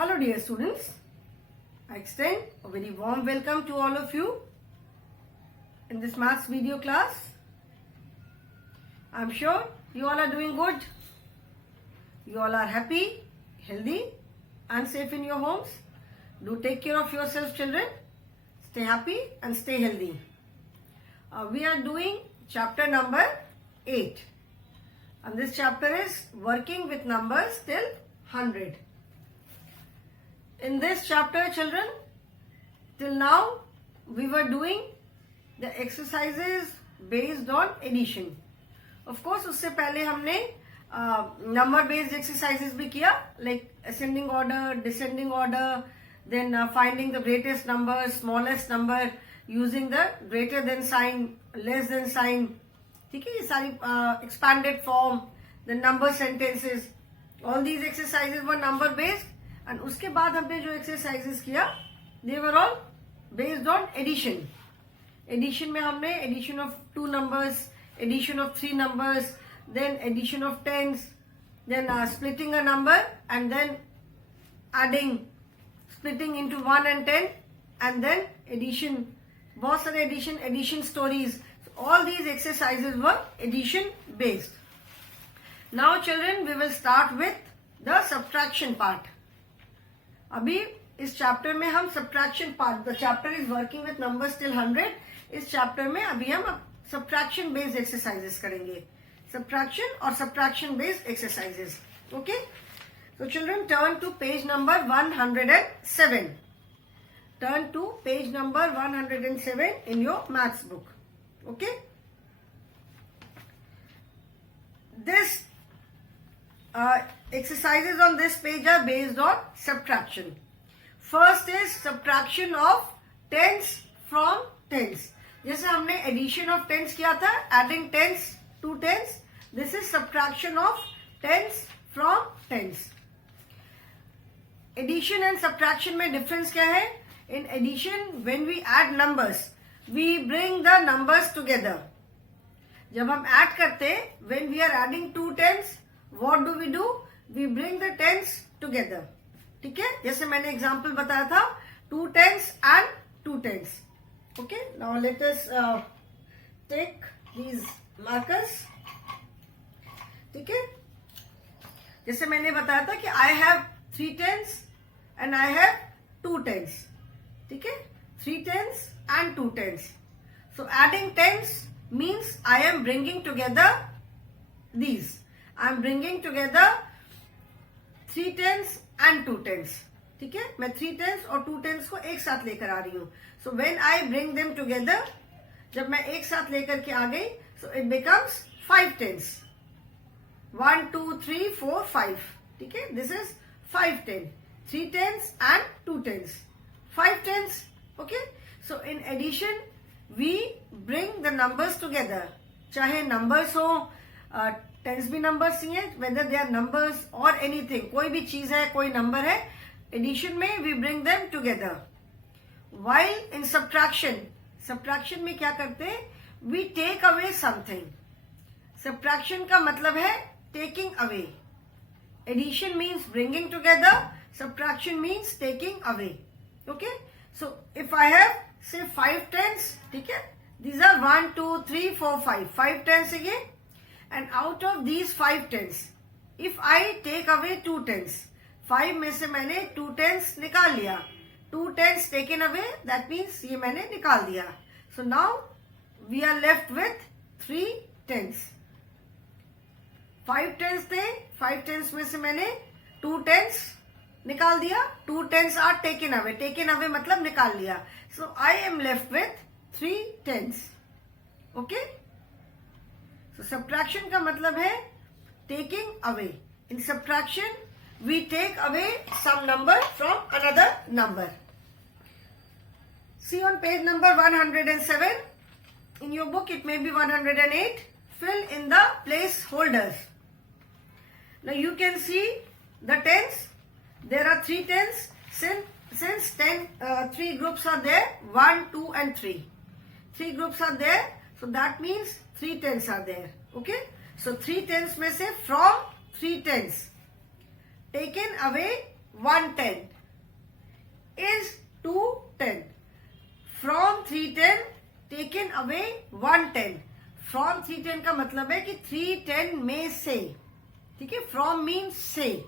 Hello dear students, I extend a very warm welcome to all of you in this maths video class. I am sure you all are doing good. You all are happy, healthy and safe in your homes. Do take care of yourselves, children. Stay happy and stay healthy. We are doing chapter number 8 and this chapter is working with numbers till 100. In this chapter, children, till now we were doing the exercises based on addition. Of course, उससे पहले हमने number based exercises भी किया, like ascending order, descending order, then finding the greatest number, smallest number, using the greater than sign, less than sign. ठीक है, ये सारी expanded form, the number sentences, all these exercises were number based. And उसके बाद हमने जो exercises किया they were all based on addition. Addition में हमने addition of 2 numbers, addition of 3 numbers, then addition of tens, then splitting a number and then adding, splitting into 1 and 10 and then addition, बहुत सारे addition stories. So all these exercises were addition based. Now children, we will start with the subtraction part. अभी इस chapter में हम subtraction part, the chapter is working with numbers till 100. इस chapter में अभी हम सब्ट्रैक्शन बेस्ड एक्सरसाइजेस करेंगे, subtraction और subtraction based exercises. Okay, so children, turn to page number 107. Turn to page number 107 in your maths book. Okay, this exercises on this page are based on subtraction. First is subtraction of tens from tens. जैसे हमने addition of tens किया था, adding tens to tens. This is subtraction of tens from tens. Addition and subtraction में difference क्या है? In addition, when we add numbers, we bring the numbers together. जब हम add करते, when we are adding 2 tens, what do we do? We bring the tens together. ठीक है, जैसे मैंने एग्जाम्पल बताया था, 2 tens and 2 tens. Okay, now let us take these markers. ठीक है, जैसे मैंने बताया था कि I have 3 tens and I have 2 tens. ठीक है, 3 tens and 2 tens. So adding tens means I am bringing together these. I am bringing together 3 tens and 2 tens. ठीक है, मैं 3 tens और 2 tens को एक साथ लेकर आ रही हूँ. So when I bring them together, जब मैं एक साथ लेकर के आ गई, so it becomes 5 tens. 1, 2, 3, 4, 5. ठीक है, this is 5 tens. 3 tens and 2 tens. 5 tens. Okay, so in addition, we bring the numbers together. चाहे numbers हो, टेंस भी नंबर्स ही है, वेदर दे आर नंबर्स और एनीथिंग, कोई भी चीज है, कोई नंबर है, एडिशन में we bring them together. While in subtraction, subtraction में क्या करते हैं? We take away something. Subtraction का मतलब है taking away. Addition means bringing together, subtraction means taking away. Okay, so if I have say 5 tense, ठीक है, दीज आर 1, 2, 3, 4, 5 टेंस है ये. And out of these 5 tens, if I take away 2 tens, 5 में से मैंने 2 tens निकाल लिया. 2 tens taken away, that means ये मैंने निकाल दिया. So now we are left with 3 tens. 5 tens थे, 5 tens में से मैंने 2 tens निकाल दिया. 2 tens are taken away. Taken away मतलब निकाल लिया. So I am left with 3 tens. Okay? So subtraction का मतलब है taking away. In subtraction, we take away some number from another number. See on page number 107. In your book, it may be 108. Fill in the placeholders. Now you can see the tens. There are 3 tens. Since 3 groups are there, 1, 2 and 3. 3 groups are there. So that means 3 tens are there. Okay, so 3 tens में से from 3 tens taken away 110 is 210. From 310 taken away 110. From 310 का मतलब है कि 310 में से, ठीक है. From means से.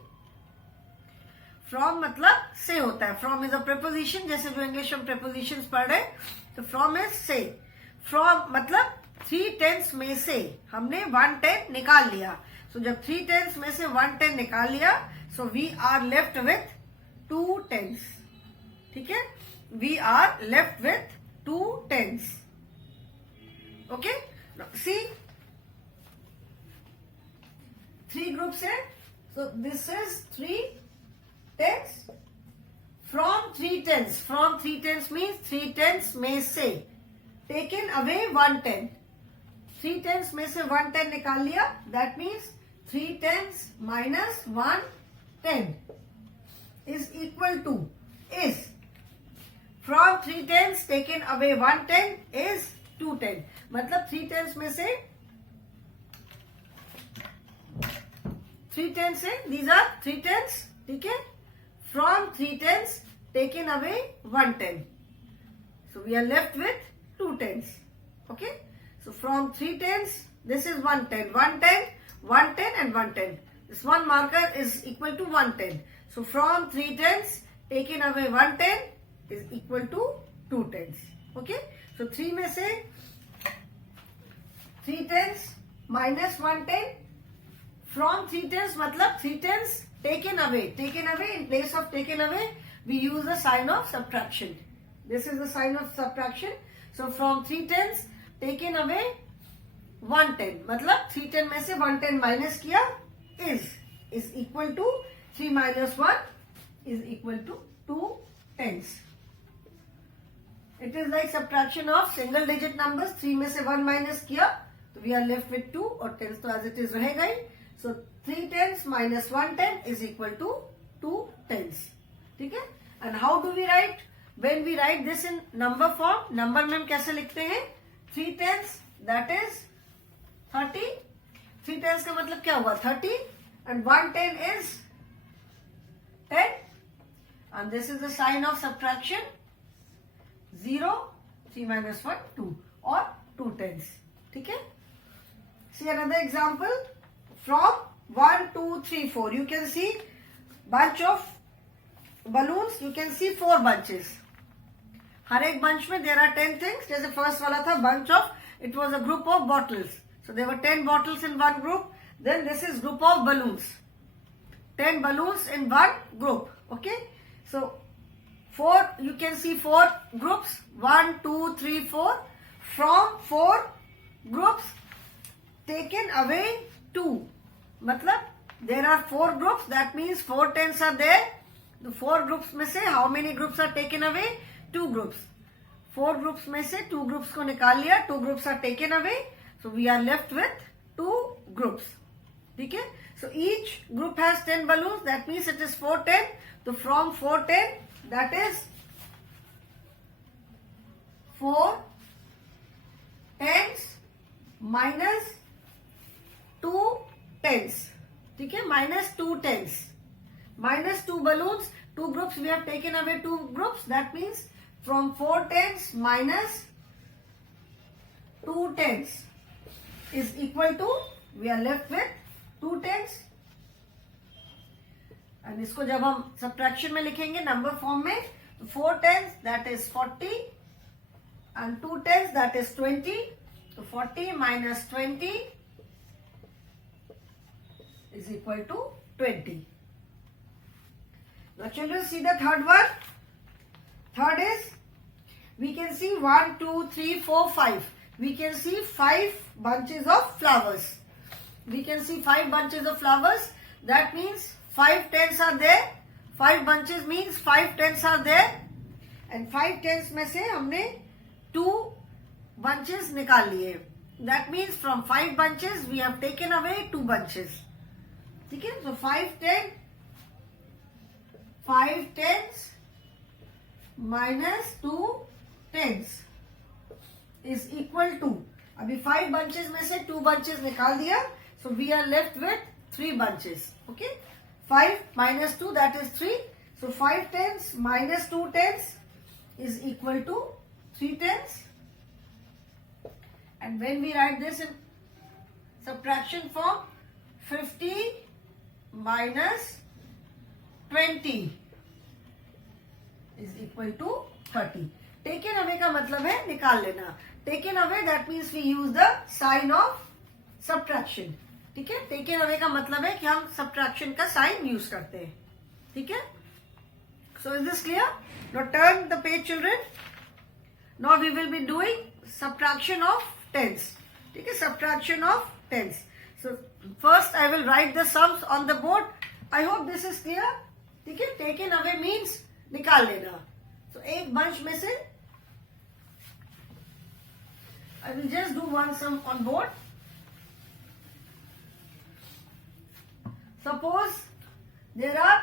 From मतलब से होता है. From is a preposition, जैसे जो इंग्लिश में prepositions पढ़ रहे, तो from is से. From मतलब 3/10 में से हमने 110 निकाल लिया. So जब 3/10 में से 110 निकाल लिया, so we are left with 2 tens. ठीक है. We are left with 2 tens. Okay. Now see, 3 groups here. So this is 3 tens. From 3 tens. From 3 tens means 3 tens में से taken away 110. 3 tens में से 110 निकाल लिया. That means 3 tens minus 110 is equal to is. From 3 tens taken away 110 is 210. मतलब 3 tens में से 3 tens से, these are 3 tens, ठीक है. From 3 tens taken away 110. So we are left with 2 tens. Okay. So from 3 tens, this is 110, 110, 110 and 110. This one marker is equal to 110. So from 3 tens taken away 110 is equal to 2 tens. Okay. So 3 में से 3 tens minus 110. From 3 tens मतलब 3 tens taken away. Taken away, in place of taken away, we use the sign of subtraction. This is the sign of subtraction. So from 3 tens taken away 110. मतलब 310 में से 110 minus किया is equal to 3 minus 1 is equal to 2 tens. It is like subtraction of single digit numbers. 3 में से 1 minus किया, तो we are left with 2 और tens तो as it is रहेगा ही. So 3 tens minus 110 is equal to 2 tens. ठीक है. And how do we write? When we write this in number form, number में हम कैसे लिखते हैं? 3 tens, that is 30. 3 tens का मतलब क्या हुआ? 30. And 110 is 10. And this is the sign of subtraction. 0, 3 minus 1, 2 or 2 tens. ठीक है. See another example. From 1, 2, 3, 4. You can see bunch of balloons. You can see 4 bunches. हर एक bunch में there are 10 things. जैसे first वाला था bunch of, it was a group of bottles. So there were 10 bottles in one group. Then this is group of balloons. 10 balloons in one group. Okay. So 4, you can see 4 groups. 1, 2, 3, 4. From 4 groups taken away 2. मतलब there are 4 groups. That means 4 tens are there. The 4 groups में से how many groups are taken away? 2 groups. 4 groups में से 2 groups को निकाल लिया. 2 groups are taken away. So we are left with 2 groups. ठीक है. So each group has 10 balloons. That means it is 410. So from 410, that is 4 tens minus 2 tens. ठीक है. Minus 2 tens. Minus 2 balloons. 2 groups, we have taken away 2 groups. That means from 4 tens minus 2 tens is equal to, we are left with 2 tens. And इसको जब हम subtraction में लिखेंगे number form में, 4 tens that is 40 and 2 tens that is 20. So 40 minus 20 is equal to 20. Now children, see the third one. Third is, we can see 1, 2, 3, 4, 5. We can see 5 bunches of flowers. We can see 5 bunches of flowers. That means 5 tens are there. 5 bunches means 5 tens are there. And 5 tens में से हमने 2 bunches निकाल लिए. That means from 5 bunches we have taken away 2 bunches. ठीक है. So 5 tens minus 2 tens is equal to, अभी 5 bunches में से 2 bunches निकाल दिया. So we are left with 3 bunches. Okay. 5 minus 2 that is 3. So 5 tens minus 2 tens is equal to 3 tens. And when we write this in subtraction form, 50 minus 20 is equal to 30. Taken away का मतलब है निकाल लेना. Taken away, that means we use the sign of subtraction. ठीक है. Taken away का मतलब है कि हम subtraction का sign use करते हैं. ठीक है. So is this clear? Now turn the page, children. Now we will be doing subtraction of tens. ठीक है. Subtraction of tens. So first I will write the sums on the board. I hope this is clear. ठीक है. Taken away means निकाल लेना. So एक bunch में से I will just do one sum on board. Suppose there are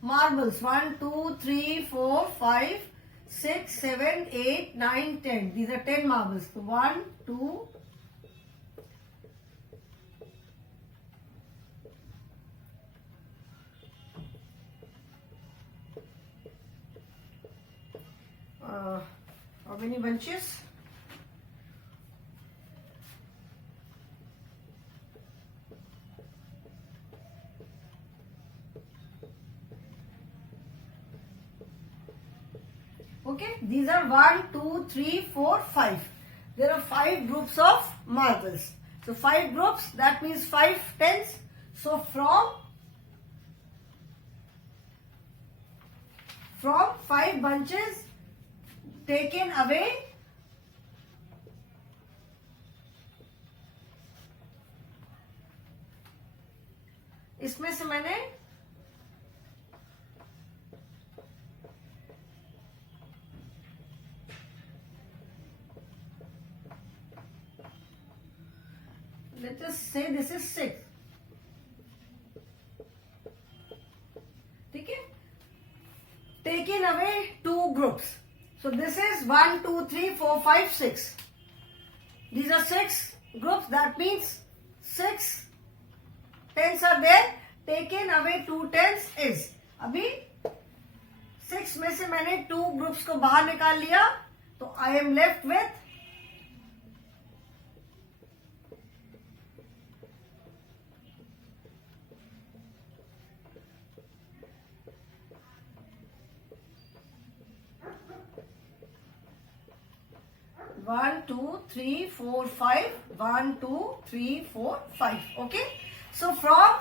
marbles 1, 2, 3, 4, 5, 6, 7, 8, 9, 10. These are 10 marbles. So 1, 2, 3. How many bunches? Okay, these are 1, 2, 3, 4, 5. There are 5 groups of marbles. So 5 groups, that means 5 tens. So from 5 bunches taken away, इसमें से मैंने let us say this is 6. ठीक है. Taken away 2 groups. So this is 1, 2, 3, 4, 5, 6. These are 6 groups. That means 6 tens are there. Taken away 2 tens is. अभी 6 में से मैंने 2 groups को बाहर निकाल लिया. तो I am left with 1, 2, 3, 4, 5. 1, 2, 3, 4, 5. Okay. So from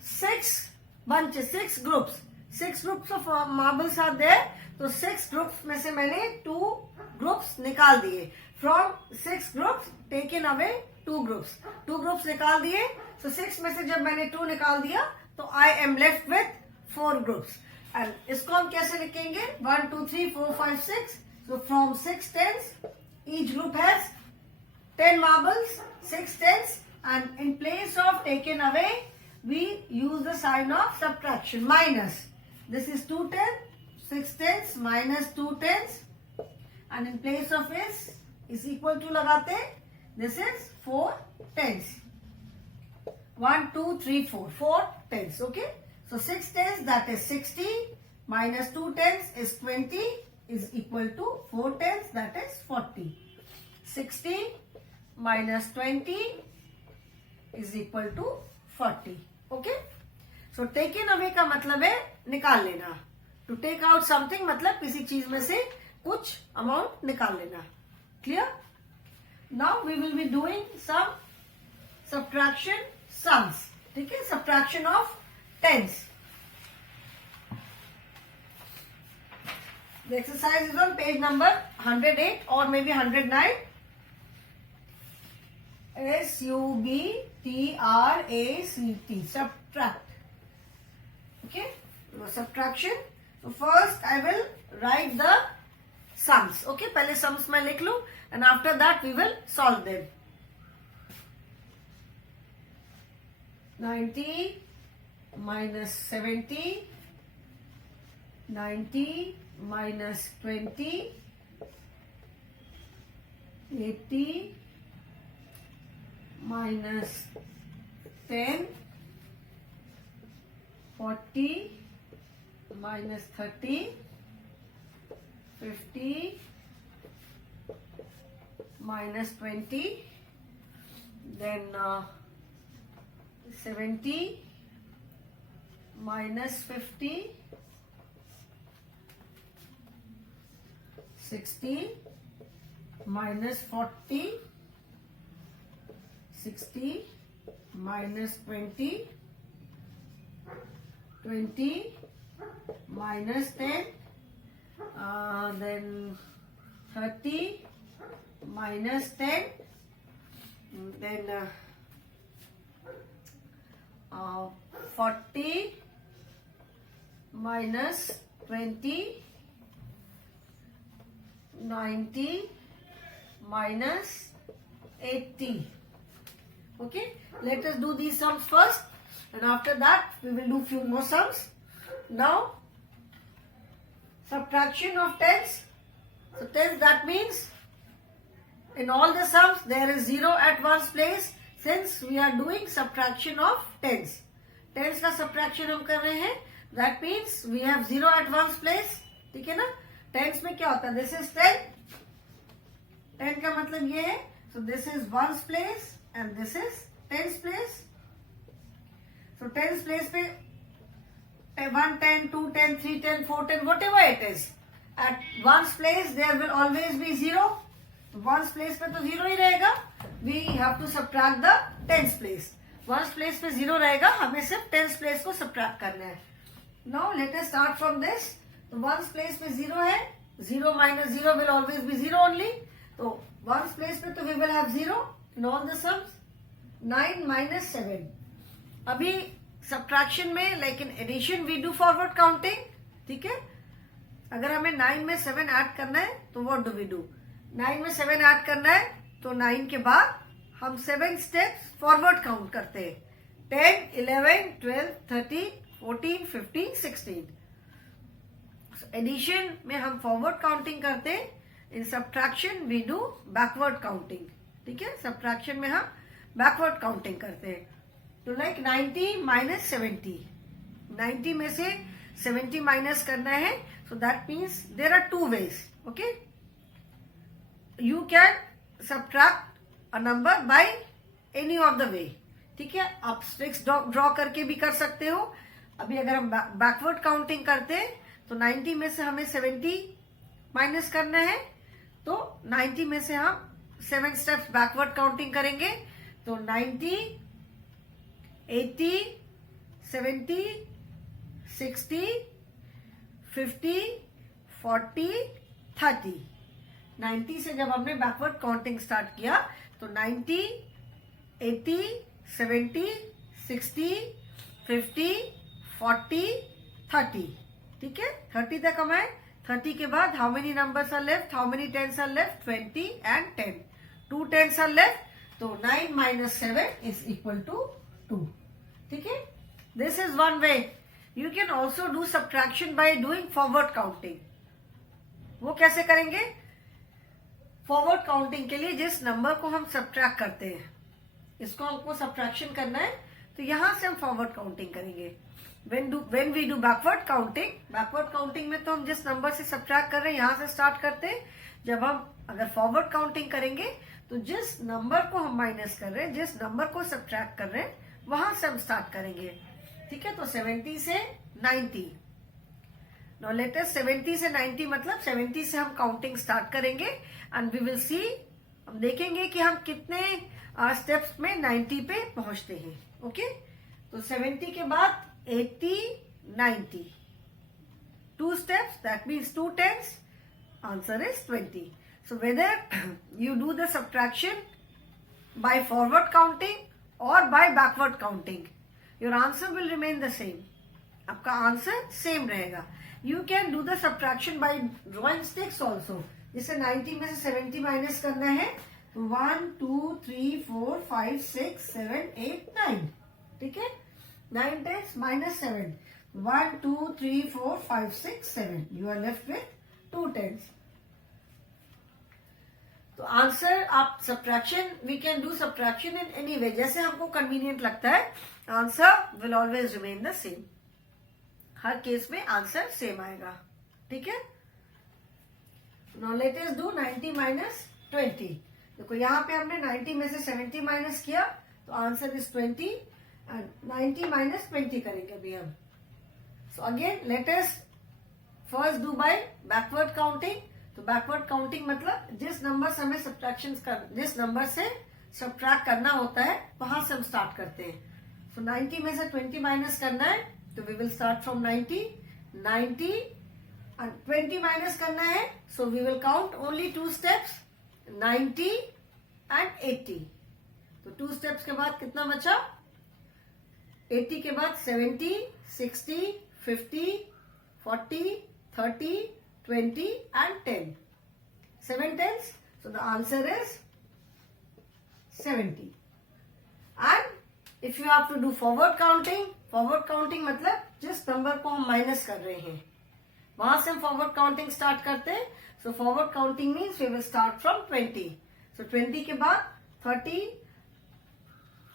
6 bunches, 6 groups, 6 groups of marbles are there. तो 6 groups में से मैंने 2 groups निकाल दिए. From 6 groups taken away 2 groups. 2 groups निकाल दिए. So 6 में से जब मैंने 2 निकाल दिया तो I am left with 4 groups. And इसको हम कैसे लिखेंगे? 1, 2, 3, 4, 5, 6. So from 6 tens, each group has 10 marbles, 6 tens, and in place of taken away, we use the sign of subtraction, minus. This is 2 tens, 6 tens minus 2 tens, and in place of is equal to लगाते. This is 4 tens. 1, 2, 3, 4. 4 tens, okay? So 6 tens, that is 60, minus 2 tens is 20, is equal to 4 tens, that is 40. 60 minus 20 is equal to 40. Okay? So taken away का मतलब है निकाल लेना. To take out something मतलब किसी चीज में से कुछ amount निकाल लेना. Clear? Now we will be doing some subtraction sums. ठीक है? Subtraction of tens. The exercise is on page number 108 or maybe 109. S-U-B-T-R-A-C-T. Subtract. Okay. Subtraction. So first I will write the sums. Okay. पहले sums मैं लिख लूँ and after that we will solve them. 90 minus 70. 90 minus 20, 80 minus 10, 40 minus 30, 50, minus 20, then 70, minus 50, 60, minus 40, 60, minus 20, 20, minus 10, then 30, minus 10, then 40, minus 20, 90, minus 80. Okay, let us do these sums first, and after that we will do few more sums. Now, subtraction of tens. So tens, that means in all the sums there is 0 at one's place, since we are doing subtraction of tens. Tens का subtraction हम कर रहे हैं, that means we have 0 at one's place. ठीक है ना? tens में क्या होता है? This is 10. 10 का मतलब ये है, so this is one's place and this is tens place. So tens place पे 1 10, 2 10, 3 10, 4 10, whatever it is. At one's place there will always be 0. One's place पे तो 0 ही रहेगा. We have to subtract the tens place. One's place पे 0 रहेगा, हमें सिर्फ tens place को subtract करना है. Now let us start from this. तो one's place पे 0 है. 0 minus 0 will always be 0 only. तो one's place पे तो we will have 0 in all the sums. 9 minus 7. अभी subtraction में like in addition we do forward counting. ठीक है? अगर हमें 9 में 7 ऐड करना है तो what do we do? 9 में 7 ऐड करना है तो 9 के बाद हम 7 स्टेप्स फॉरवर्ड काउंट करते हैं. 10, 11, 12, 13, 14, 15, 16. एडिशन में हम फॉरवर्ड काउंटिंग करते हैं. In subtraction we do backward counting. ठीक है? सब्ट्रैक्शन में हम बैकवर्ड काउंटिंग करते हैं. तो लाइक 90 माइनस 70. 90 में से 70 माइनस करना है. So that means there are 2 ways. Okay, you can subtract a number by any of the way. ठीक है? आप स्ट्रिक्स ड्रॉ करके भी कर सकते हो. अभी अगर हम बैकवर्ड काउंटिंग करते हैं तो 90 में से हमें 70 माइनस करना है. तो 90 में से हम 7 स्टेप्स बैकवर्ड काउंटिंग करेंगे. तो 90, 80, 70, 60, 50, 40, 30. 90 से जब हमने बैकवर्ड काउंटिंग स्टार्ट किया तो 90, 80, 70, 60, 50, 40, 30. ठीक है? 30 तक हम आए. 30 के बाद how many numbers are left, how many tens are left? 20 and 10. 2 tens are left. तो 9 माइनस 7 इज इक्वल टू 2. ठीक है? This is one way. You can also do subtraction by doing forward counting. वो कैसे करेंगे? Forward counting के लिए जिस number को हम सब्ट्रैक्ट करते हैं, इसको हमको सब्ट्रैक्शन करना है, तो यहां से हम फॉरवर्ड काउंटिंग करेंगे. when we do backward counting में तो हम जिस नंबर से सब्ट्रैक्ट कर रहे हैं यहां से स्टार्ट करते हैं. जब हम अगर फॉरवर्ड काउंटिंग करेंगे तो जिस नंबर को हम माइनस कर रहे हैं, जिस नंबर को सब्ट्रैक्ट कर रहे हैं, वहां से हम स्टार्ट करेंगे. ठीक है? तो 70 से 90. नाउ लेट अस 70 से 90 मतलब 70 से हम काउंटिंग स्टार्ट करेंगे एंड वी विल सी. हम देखेंगे कि हम कितने स्टेप्स में 90 पे पहुंचते हैं. ओके? तो 70 के बाद 80, 90. 2 steps, that means 2 tens. Answer is 20. So whether you do the subtraction by forward counting or by backward counting, your answer will remain the same. आपका आंसर सेम रहेगा. You can do the subtraction by drawing sticks also. जैसे 90 में से 70 minus करना है तो 1, 2, 3, 4, 5, 6, 7, 8, 9. ठीक है? 9 tens minus 7. 1, 2, 3, 4, 5, 6, 7. You are left with 2 tens. तो आंसर आप subtraction, we can do subtraction in any way, जैसे हमको कन्वीनियंट लगता है. Answer will always remain the same. हर केस में आंसर सेम आएगा. ठीक है. Now let us do 90 minus 20. देखो यहाँ पे हमने 90 में से 70 माइनस किया तो आंसर इज 20 एंड 90 माइनस 20 करेंगे अभी हम. So again let us first do by backward counting. तो बैकवर्ड काउंटिंग मतलब जिस नंबर से हमें जिस नंबर से सब्ट्रैक्ट करना होता है वहां से हम स्टार्ट करते हैं. सो 90 में से 20 माइनस करना है तो we will start from 90 and 20 minus करना है. So we will count only 2 steps 90 and 80. तो 2 स्टेप्स के बाद कितना बचा? 80 के बाद 70, 60, 50, 40, 30, 20 and 10. 7 tens. So the answer is 70. And if you have to do forward counting मतलब जिस नंबर को हम माइनस कर रहे हैं वहां से हम फॉरवर्ड काउंटिंग स्टार्ट करते हैं. So forward counting means we will start from 20. So 20 के बाद 30.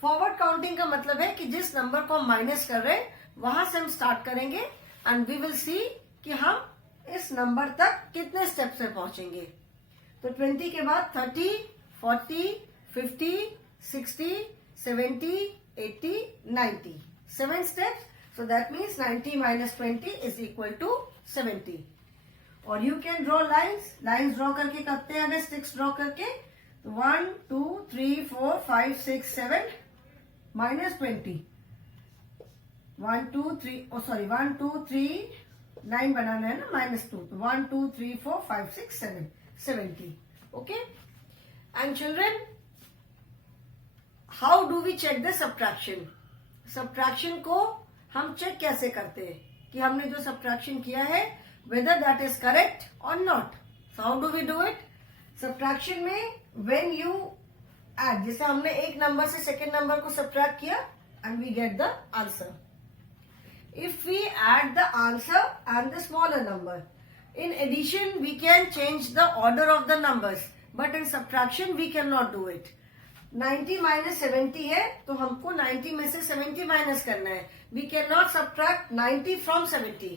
फॉरवर्ड काउंटिंग का मतलब है कि जिस नंबर को हम माइनस कर रहे हैं वहां से हम स्टार्ट करेंगे एंड वी विल सी कि हम इस नंबर तक कितने स्टेप्स में पहुंचेंगे. तो 20 के बाद 30, 40, 50, 60, 70, 80, 90. 7 steps. So that means 90 minus 20 is equal to 70. और you can draw lines. Lines draw करके करते हैं अगर sticks draw करके. 1, 2, 3, 4, 5, 6, 7 minus 20. 1, 2, 3, 1, 2, 3, 9 बनाना है ना -2. 1, 2, 3, 4, 5, 6, 7, 70. Okay? And children, how do we check the subtraction? Subtraction को हम चेक कैसे करते हैं कि हमने जो सब्ट्रैक्शन किया है whether that is correct or not. So how do we do it? Subtraction में when you add, जैसे हमने एक नंबर से सेकेंड नंबर को सब्ट्रैक्ट किया and we get the answer. If we add the answer and the smaller number, in addition we can change the order of the numbers, but in subtraction we cannot do it. 90 minus 70 है तो हमको 90 में से 70 minus करना है. We cannot subtract 90 from 70.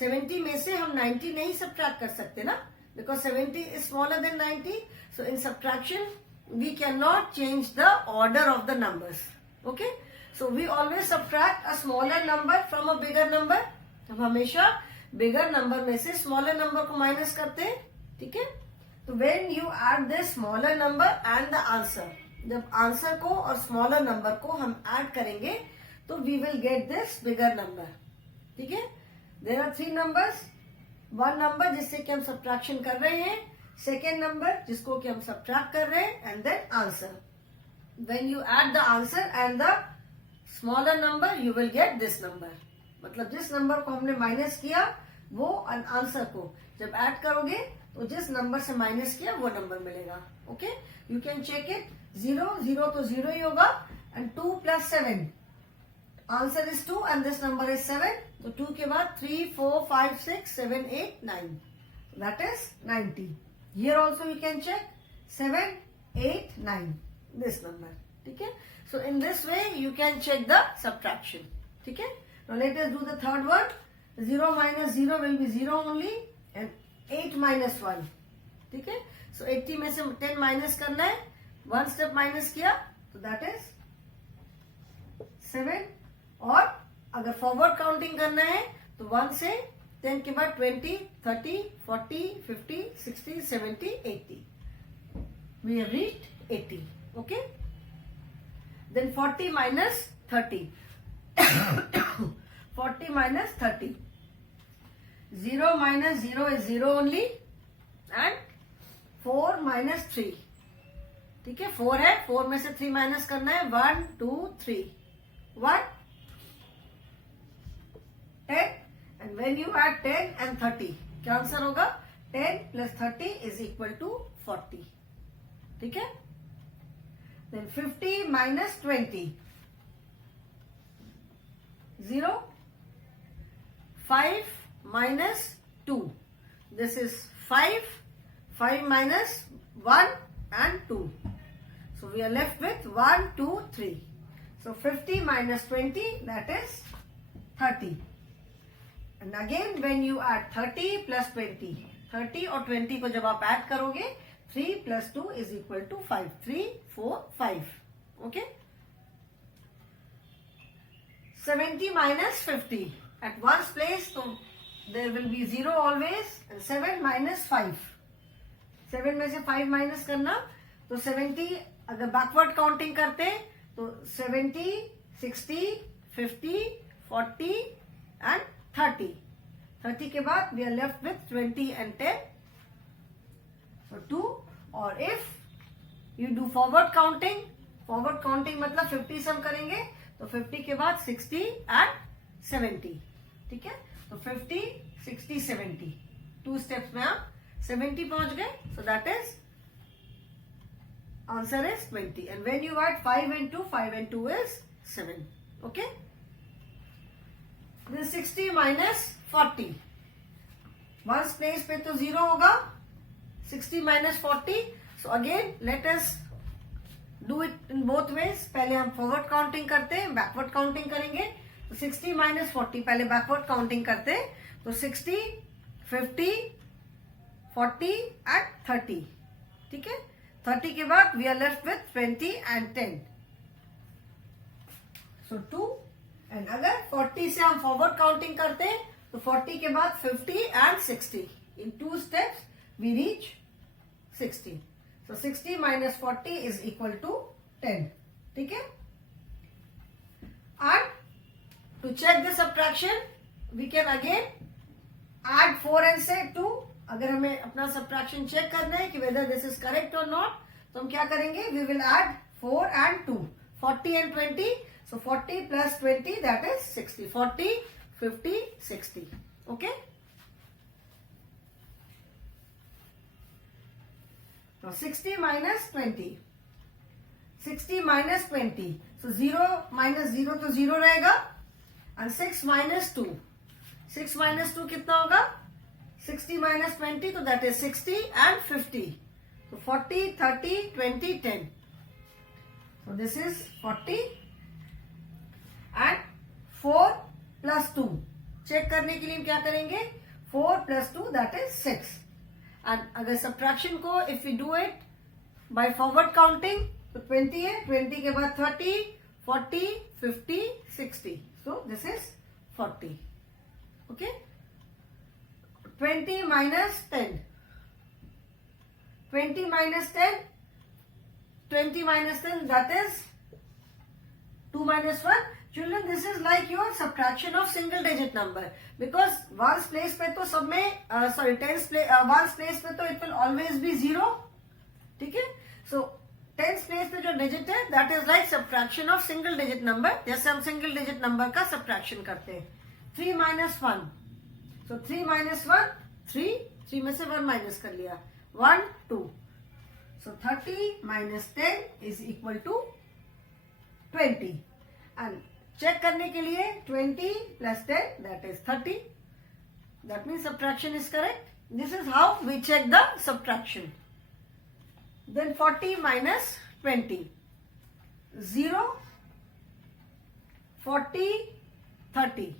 70 में से हम 90 नहीं सब्ट्रैक्ट कर सकते ना, because 70 is smaller than 90. So in subtraction we cannot change the order of the numbers. Okay? So we always subtract a smaller number from a bigger number. हम हमेशा bigger number में से स्मॉलर नंबर को minus करते हैं. ठीक है. तो when you add this smaller number and the answer, जब आंसर को और स्मॉलर नंबर को हम ऐड करेंगे तो we will get this bigger number. ठीक है. There are 3 numbers. 1 number जिससे कि हम सब्ट्रैक्शन कर रहे हैं, सेकेंड नंबर जिसको कि हम सब्ट्रैक्ट कर रहे हैं, and then answer. When you add the answer and the smaller number, you will get this number. मतलब जिस नंबर को हमने माइनस किया वो आंसर को जब ऐड करोगे तो जिस नंबर से माइनस किया वो नंबर मिलेगा. Okay. You can check it. 0, 0 तो 0 ही होगा and 2 plus 7. Answer is 2 and this number is 7. तो 2 के बाद 3, 4, 5, 6, 7, 8, 9. That is 90. Here also you can check 7, 8, 9. This number. ठीक है. So in this way you can check the subtraction. ठीक है. Now let us do the third one. 0 minus 0 will be 0 only and 8 minus 1. ठीक है. So 80 में से 10 minus करना है. 1 स्टेप माइनस किया तो that is 7. और अगर फॉरवर्ड काउंटिंग करना है तो 1 से 10 के बाद 20, 30, 40, 50, 60, 70, 80. We have reached 80. Okay. Then 40 minus 30. 40 minus 30. 0 minus 0 is 0 only and 4 minus 3. ठीक है. 4 है, 4 में से 3 माइनस करना है. 1, 2, 3. 1, 10 and when you add 10 and 30 क्या आंसर होगा? 10 plus 30 is equal to 40. ठीक है. Then 50 minus 20. 0. 5 minus 2. This is 5. 5 minus 1 and 2. So we are left with 1, 2, 3. So 50 minus 20, that is 30. And again when you add 30 plus 20, 30 और 20 को जब आप add करोगे 3 plus 2 is equal to 5, 3 4 5. Okay. 70 minus 50 at one's place, so there will be 0 always. And 7 minus 5, 7 में से 5 minus करना, तो 70 अगर बैकवर्ड काउंटिंग करते तो 70, 60, 50, 40 एंड 30. 30 के बाद we are left with 20 and 10, so 2. और if you do forward counting मतलब 50 से हम करेंगे तो 50 के बाद 60 एंड 70. ठीक है, तो 50, 60, 70, 2 स्टेप्स में आप 70 पहुंच गए. So that is answer is 20. And when you add 5 and 2, 5 and 2 is 7. Okay. Then 60 minus 40, ones place पे तो 0 होगा. 60 minus 40, so again let us do it in both ways. पहले हम फॉरवर्ड काउंटिंग करते हैं, बैकवर्ड काउंटिंग करेंगे. तो 60 minus 40 पहले बैकवर्ड काउंटिंग करते हैं, तो 60, 50, 40 एंड 30. ठीक है. 30 के बाद we are left with 20 and 10, so 2. And अगर 40 से हम फॉरवर्ड काउंटिंग करते हैं तो 40 के बाद 50 and 60. In 2 steps we reach 60. So 60 minus 40 is equal to 10. ठीक है. And to check the subtraction, we can again add 4 and say 2. अगर हमें अपना subtraction check करना है कि whether this is correct or not, तो हम क्या करेंगे? We will add 4 and 2, 40 and 20. So 40 plus 20, that is 60. 40, 50, 60. Okay. Now 60 minus 20, 60 minus 20, so 0 minus 0 तो 0 रहेगा. and 6 minus 2, 6 minus 2 कितना होगा? 60 minus 20, तो that is 60 and 50. so 40, 30, 20, 10. so this is 40 and 4 plus 2. Check करने के लिए हम क्या करेंगे? 4 plus 2, that is 6. एंड अगर सब्ट्रैक्शन को if you do it by forward counting तो 20 है. 20 के बाद 30, 40, 50, 60. So this is 40. Okay. 20 minus 10, 20 minus 10, 20 minus 10, that is 2 minus 1. Children, this is like your subtraction of single digit number, because ones place पे तो सब में tens place ones place पे तो it will always be 0. ठीक है. so tens place पे जो digit है that is like subtraction of single digit number, जैसे हम single digit number का subtraction करते हैं. 3 minus 1, so 3 minus 1, 3 में से 1 minus कर लिया, 1 2. so 30 minus 10 is equal to 20. and check करने के लिए 20 plus 10, that is 30. That means subtraction is correct. This is how we check the subtraction. Then 40 minus 20, 0, 40, 30.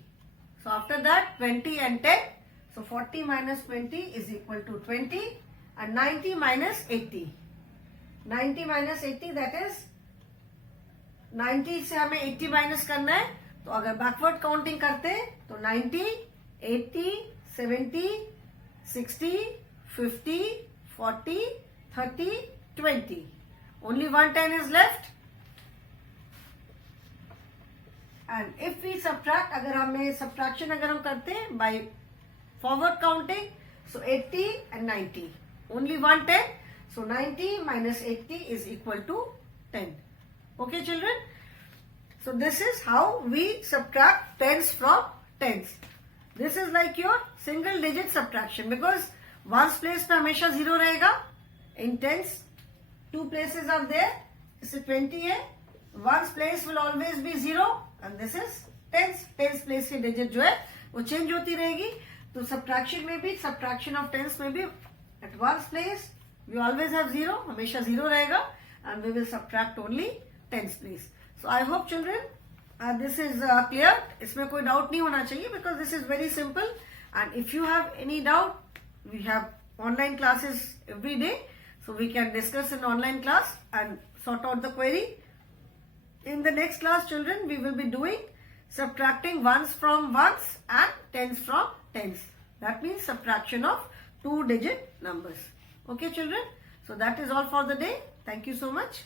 So after that 20 and 10. So 40 minus 20 is equal to 20, and 90 minus 80. 90 minus 80, that is 90 से हमें 80 minus करना है. तो अगर backward counting करते हैं तो 90, 80, 70, 60, 50, 40, 30, 20. Only 110 is left. And if we subtract, अगर हमें subtraction अगर हम करते हैं by forward counting, so 80 and 90. Only 110. So 90 minus 80 is equal to 10. Okay, children? So this is how we subtract tens from tens. This is like your single digit subtraction, because ones place पे हमेशा 0 रहेगा. In tens, 2 places are there. इससे 20 है. Ones place will always be 0, and this is tens. Tens place की digit जो है वो change होती रहेगी. तो subtraction में भी, subtraction of tens में भी, at ones place we always have 0, हमेशा 0 रहेगा, and we will subtract only tens place. So I hope, children, this is clear. इसमें कोई doubt नहीं होना चाहिए because this is very simple. And if you have any doubt, we have online classes every day. So we can discuss in online class and sort out the query. In the next class, children, we will be doing subtracting ones from ones and tens from tens. That means subtraction of 2-digit numbers. Okay, children? So that is all for the day. Thank you so much.